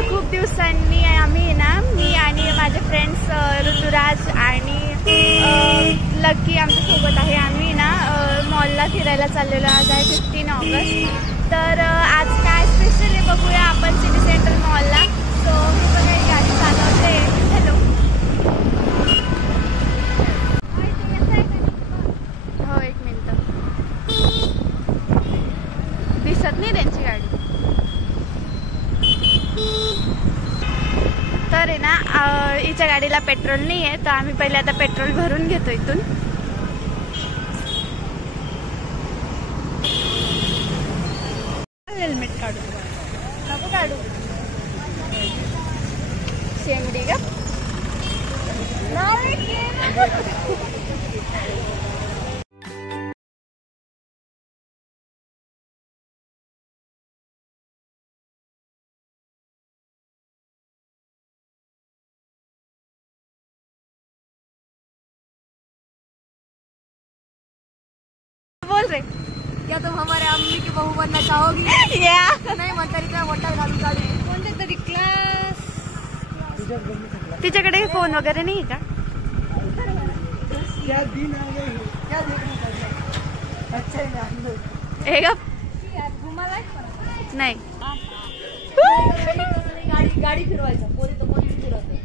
आता खूप दिवसांनी आम्ही ना, मी आणि माझे फ्रेंड्स ऋतुराज आणि लकी आमच्या सोबत आहे. आम्ही ना मॉलला फिरायला चाललेलो. आज आहे 15 ऑगस्ट. तर आज काय स्पेशल आहे बघूया आपण सिटी सेंटर मॉलला. सो मी बघा गाडी चालवते. हॅलो, हो एक मिनिट, दिसत नाही त्यांची गाडी. तर आहे ना, हिच्या गाडीला पेट्रोल नाही आहे, तर आम्ही पहिले आता पेट्रोल भरून घेतो इथून. हेल्मेट काढू नको, काढू शेंगडी का बोल रे. क्या तुम हमारे अम्मी की बहू बनना चाहोगी? नाही म्हणता तिला मोठा घालून काढू. कोणत्या तरी क्लास. तिच्याकडे फोन वगैरे नाही का? हे ग नाही. गाडी फिरवायचं, पोरी तर पोरी फिरवते.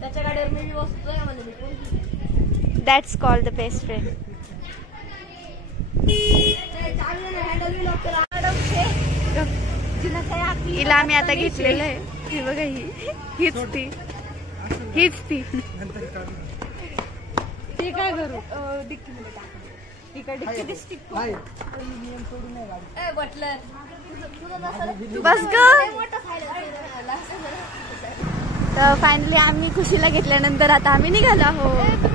त्याच्या गाडीवर मी बसतोय म्हणजे that's called the best friend. हिला आम्ही आता घेतलेलं आहे. ही बघा, हीच ती. ते काय करू? डिक्की मध्ये टाक. बस ग. तर फायनली आम्ही खुशीला घेतल्यानंतर आता आम्ही निघालो आहोत.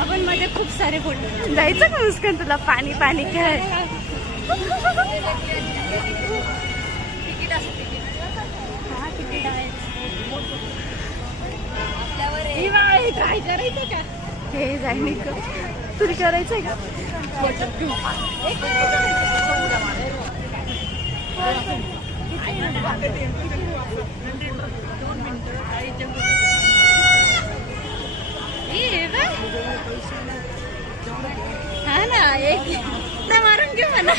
आपण मध्ये खूप सारे फोटो. जायचं का मुस्कान तुला? पाणी पाणी काय? तिकीट असं तिकीट आहे. काय करायचं का? हे जाईल का? तुला करायचंय का? हा ना, एक मारून घेऊ म्हणा.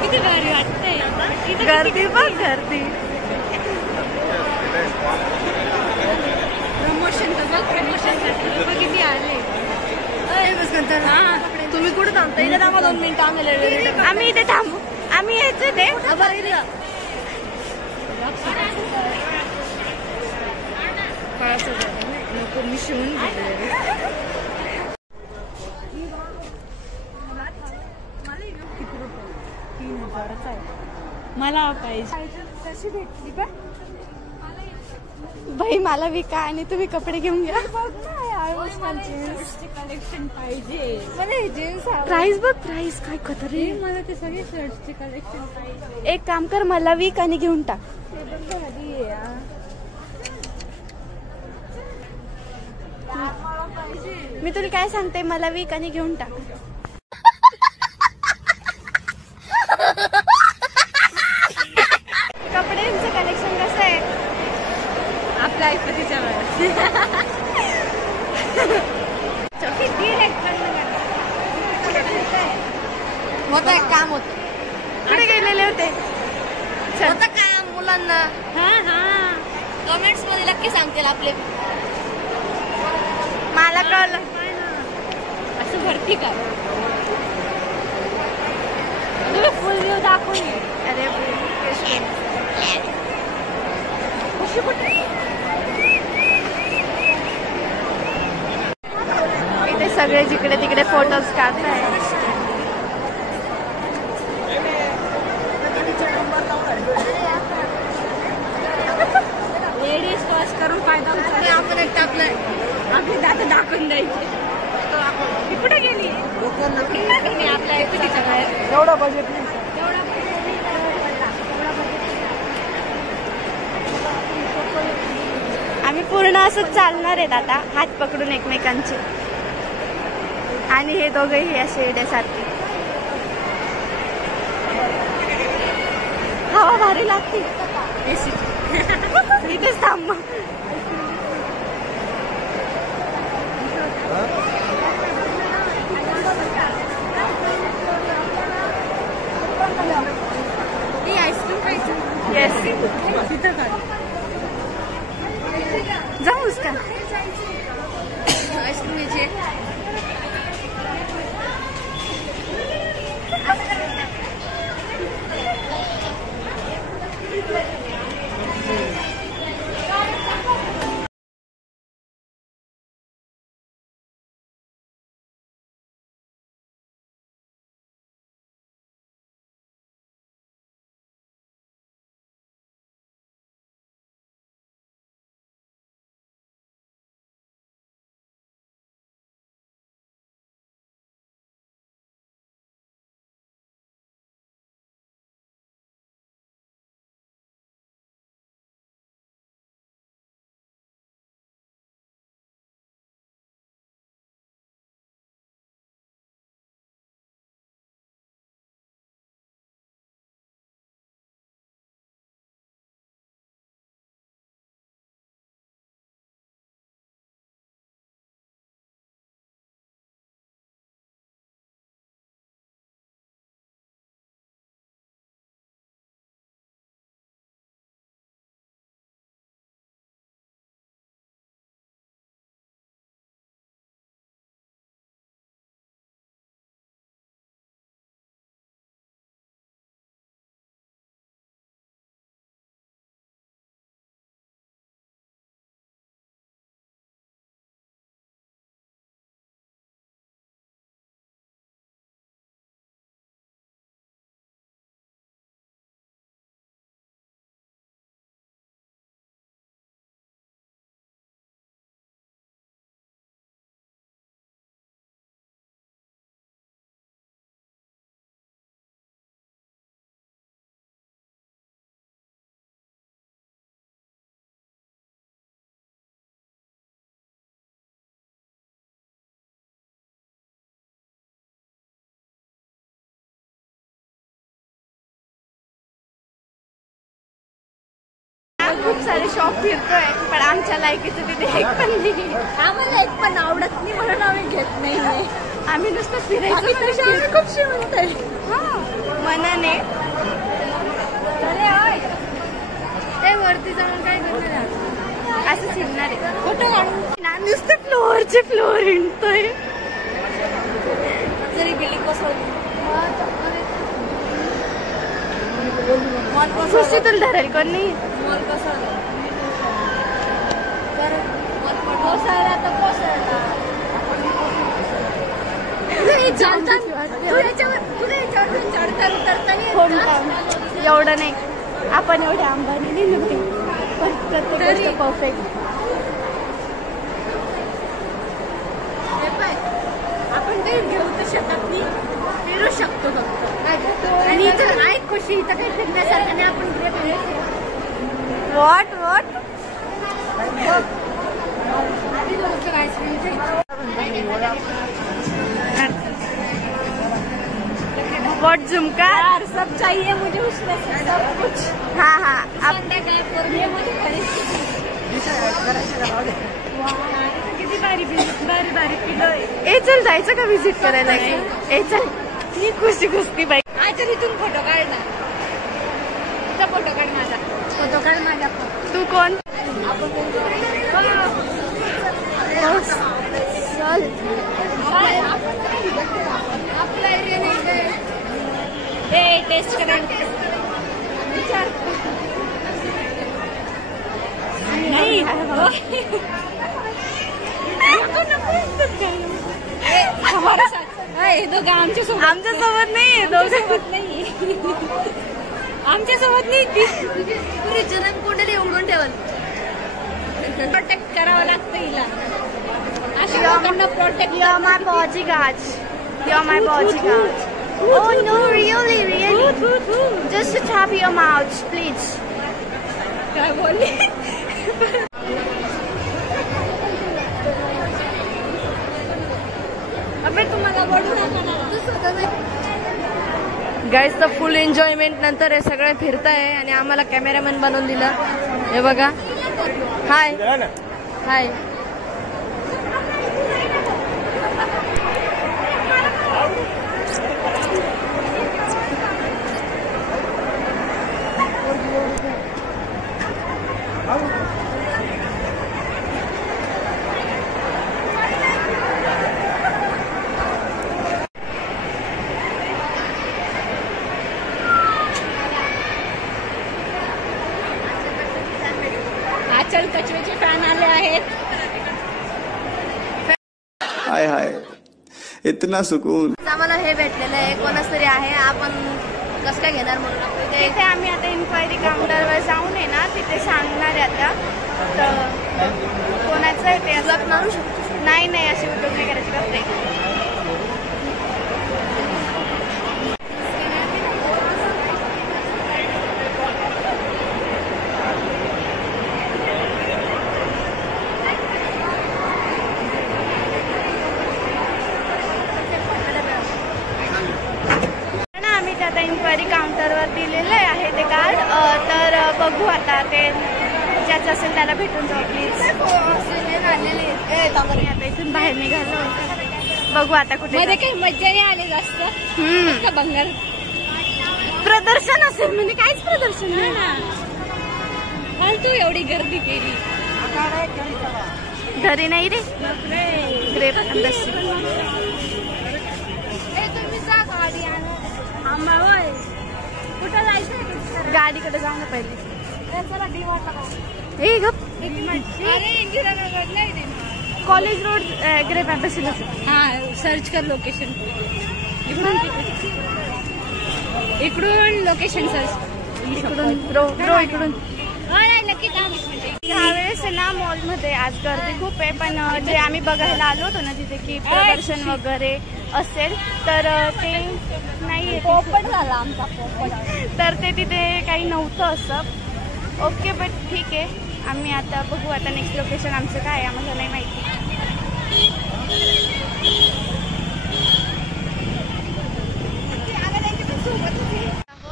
किती भारी वाटतंय. गर्दी बघ, गर्दी. प्रमोशन तर बघ, प्रमोशन किती आले. तुम्ही कुठे थांबता? इथे थांबा 2 मिनिटं. आम्ही इथे थांबू. आम्ही यायचं ते नको, मी शिवून मला पाहिजे. कशी भेटली बा? भाई मला विका आणि तुम्ही कपडे घेऊन घ्या. बघ ना यार. कलेक्शन पाहिजे मला. जीन्स प्राइस बघ, प्राइस काय खतरे. मला ते सगळे शर्ट्सचे कलेक्शन पाहिजे. एक काम कर, मला वीक आणि घेऊन टाक. मी तुला काय सांगते, मला वीक आणि घेऊन टाक. कपड्यांचं कलेक्शन कसं आहे आपल्या ऐपतीच्या वेळेस. होतं एक काम होतं. कुठे गेलेले होते? होतं काम मुलांना. कमेंट्स मध्ये नक्की सांगतील आपले. मला कळलं. असं भरती का तुला फुल व्ह्यू दाखवली. अरे इथे सगळे जिकडे तिकडे फोटोज काढताय. लेडीज फर्स्ट करून फायदा होता. आपण एक टाकलंय. आपली दादा दाखवून द्यायची. कुठे गेली आपल्या ऐपतीच्या बाहेर. एवढा बजेट नाही. आम्ही पूर्ण असंच चालणार आहेत आता, हात पकडून एकमेकांचे. आणि हे दोघेही असे येड्यासारखे. हवा भारी लागते. इथेच थांब. आईस्क्रीम खायचं. येस, जाऊस का? आईस्क्रीम घ्यायची. खूप सारे शॉप फिरतोय, पण आमच्या लायकीचं तिथे एक पण नाही. आम्हाला एक पण आवडत नाही म्हणून आम्ही घेत नाही. आम्ही नुसतं फिरायचं. खूप श्रीमंत आहे. मनाने ते वरती जाऊन काय करणार, असं फिरणार आहे. फोटो काढून नुसतं फ्लोअरचे फ्लोअर हिंडतोय. जरी बिल्डिंग बसवली खुशी तुला धरेल कोण नाही. मॉल बसवला कोसळला तर कोसळला. एवढं नाही, आपण एवढे अंबानी नाही नव्हते, पण प्रत्येक गोष्ट परफेक्ट. काही घेऊ तर शकत नाही, फिरू शकतो फक्त. आणि इथं आहे खुशी, इथं काही फिरण्यासारखं नाही. आपण व्हॉट व्हॉट झुमका यार सब चाहिए मुझे उसमें से सब कुछ. हाँ हाँ आप किती बारी बारी किलो. ए चल जायचं का विजिट करायला? ए चल मी खुशी खुशी बाई. अच्छा इथून फोटो काढ ना, इथं फोटो काढ माझा, फोटो काढ माझा. तू कोण? चल टेस्ट करायला विचार नाही. दोघं आमच्या सोबत नाही, सोबत नाही, आमच्या सोबत नाही. ती कोणतरी उघडून ठेवल. प्रोटेक्ट करावं लागतं हिला. अशी लोकांना protect. You're my bodyguard. You're my bodyguard. Oh no, really. Just tap your mouth, please. काय बोलली? अबे तुम्हाला बोलू नका. गाईज तर फुल एन्जॉयमेंट नंतर हे सगळे फिरताय आणि आम्हाला कॅमेरामॅन बनवून दिलं. हे बघा. हाय हाय. आचल कचवेचे फॅन आले आहेत. हाय हाय, इतना सुकून. आम्हाला हे भेटलेलं आहे, कोणाच तरी आहे. आपण कसं काय घेणार म्हणून तिथे आम्ही आता इन्क्वायरी काउंटरवर जाऊन आहे ना, तिथे सांगणार आहे आता. तर कोणाचं आहे ते असं मारू शकतो. नाही अशी उद्योग नाही करायची का. आता इन्क्वायरी काउंटरवर दिलेलं आहे ते कार्ड. तर बघू आता, ते ज्याचं असेल त्याला भेटून जाऊ प्लीज. आता इथून बाहेर निघालो. बघू आता कुठे. मध्ये काही मज्जा नाही आली जास्त. बंगाल प्रदर्शन असेल म्हणजे काहीच प्रदर्शन नाही ना. फालतू एवढी गर्दी केली. घरी नाही रे. ग्रेप कुठं जायचं? गाडीकडे जाऊ ना पहिले. कॉलेज रोड ग्रेप एम्बेसीला. हा सर्च कर लोकेशन. इकडून लोकेशन सर्च. इकडून ह्यावेळेस ना मॉलमध्ये आज गर्दी खूप आहे. पण जे आम्ही बघायला आलो होतो ना तिथे की प्रदर्शन वगैरे असेल तर ते नाही. पोपट झाला आमचा पोपट. तर ते तिथे काही नव्हतं असं. ओके बट ठीक आहे. आम्ही आता बघू. आता नेक्स्ट लोकेशन आमचं काय आहे आम्हाला नाही माहिती.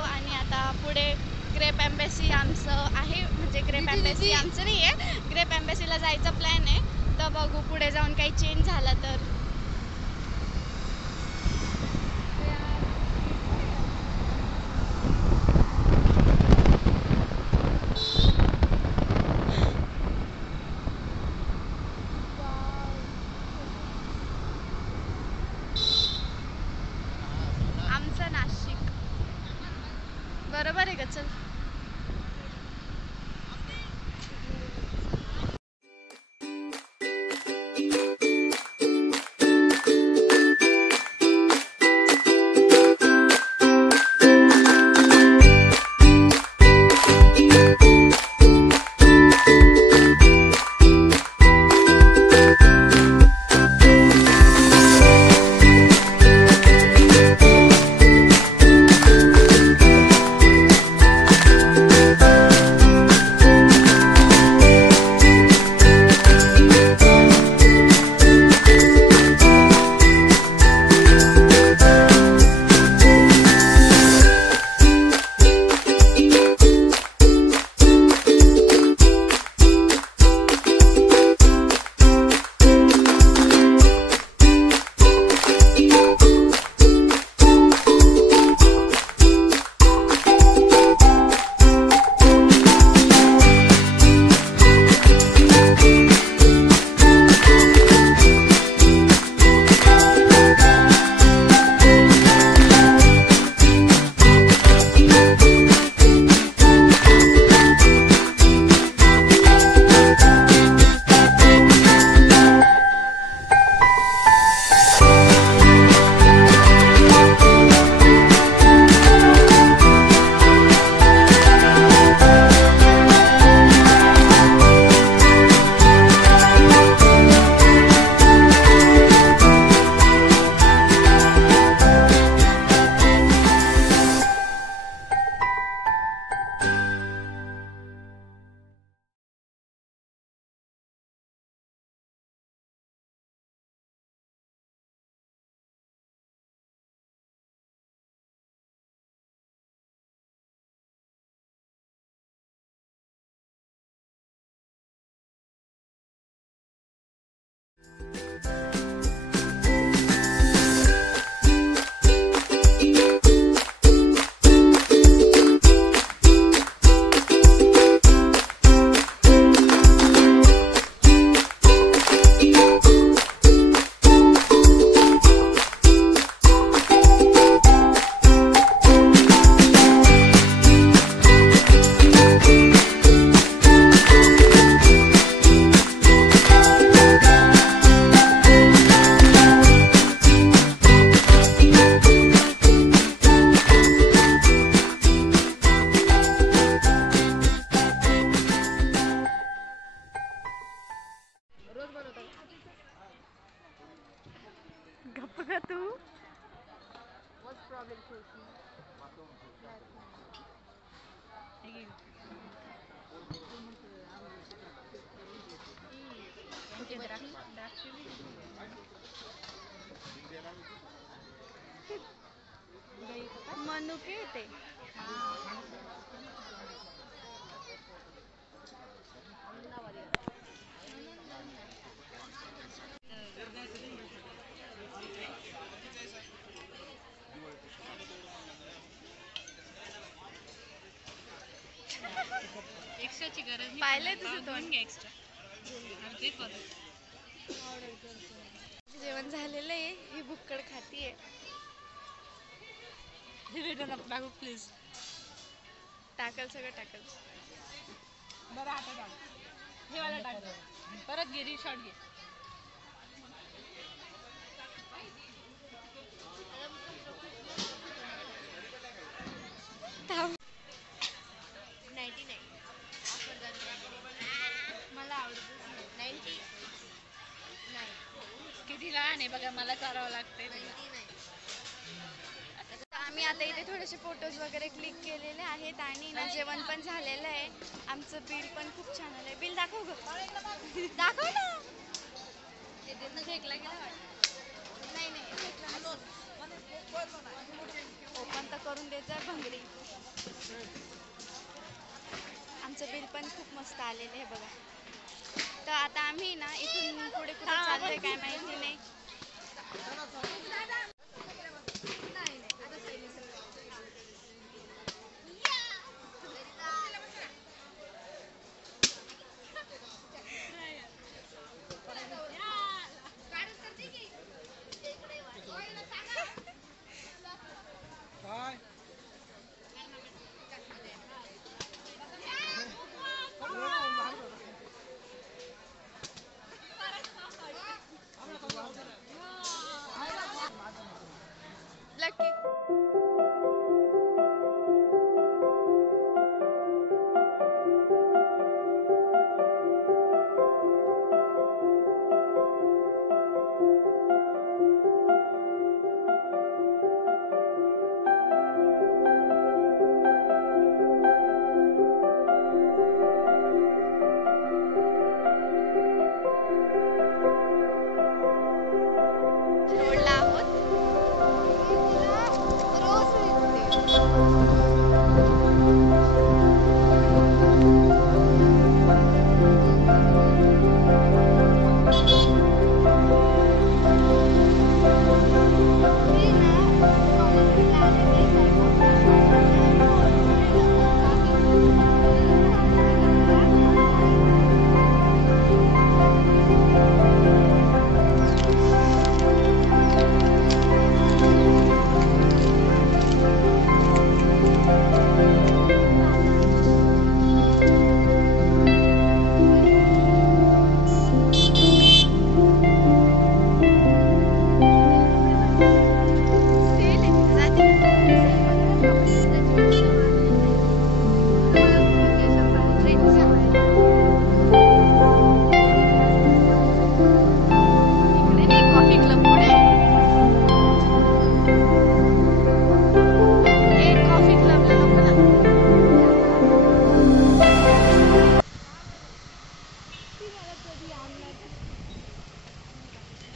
आणि आता पुढे ग्रेप एम्बेसी आमचं आहे. म्हणजे ग्रेप एम्बेसी आमचं नाही आहे. ग्रेप एम्बेसीला जायचा प्लॅन आहे. तर बघू पुढे जाऊन काही चेंज झाला तर. आमचं नाशिक बरोबर आहे का? चल. मनुके येते. एक्स्ट्राची गरज नाही. पाहिलंय तुझं तोंड. एक्स्ट्रा जेवण झालेलं आहे. ही बुक्कड खातीये. टाकू प्लीज. टाकल सगळं टाकल. बरं आता टाक. हे वाला टाक. परत घे शॉट घे. मला आवडत 90 किती लहान आहे बघा. मला करावं लागतंय. आम्ही आता इथे थोडेसे फोटोज वगैरे क्लिक केलेले आहेत आणि ना जेवण पण झालेलं आहे. आमचं बिल पण खूप छान आलंय. बिल दाखव ग. दाखव ना. फेकला गेला नाही ओपन तर करून द्यायचं आहे भंगडी. आमचं बिल पण खूप मस्त आलेलं आहे बघा. तर आता आम्ही ना इथून पुढे कुठे चाललोय काय माहिती नाही. लकी रोडला आहोत.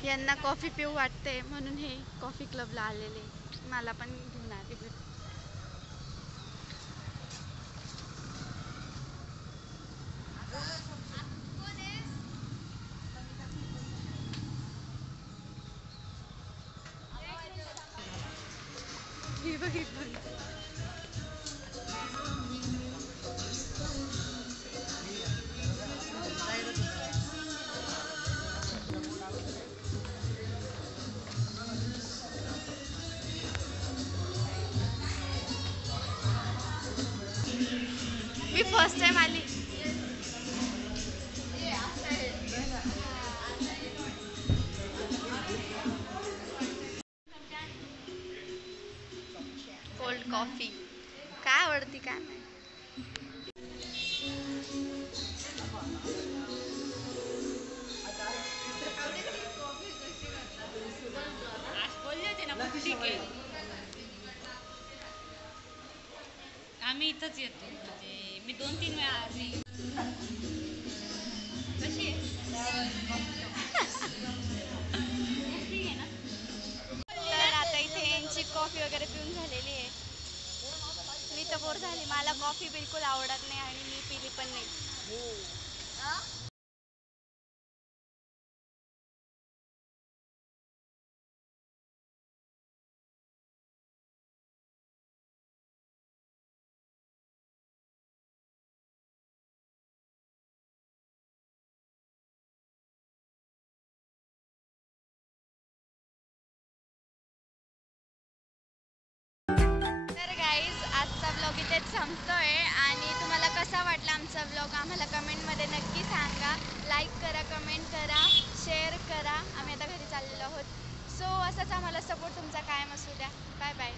यांना कॉफी पिऊ वाटते म्हणून हे कॉफी क्लबला आलेले. मला पण घेऊन आले. हे बघितलं. मी फर्स्ट टाइम आली. कोल्ड कॉफी काय आवडती काय नाही. आम्ही इथंच येतो. म्हणजे मी 2-3 वेळा आली. कशी आहे? कॉफी वगैरे पिऊन झालेली आहे. मी तर बोर झाली. मला कॉफी बिलकुल आवडत नाही आणि मी पिली पण नाही. आजचा ब्लॉग इथेच संपतोय आणि तुम्हाला कसा वाटला आमचा ब्लॉग आम्हाला कमेंटमध्ये नक्की सांगा. लाईक करा, कमेंट करा, शेअर करा. आम्ही आता घरी चाललेलो आहोत. सो असाच आम्हाला सपोर्ट तुमचा कायम असू द्या. Bye bye.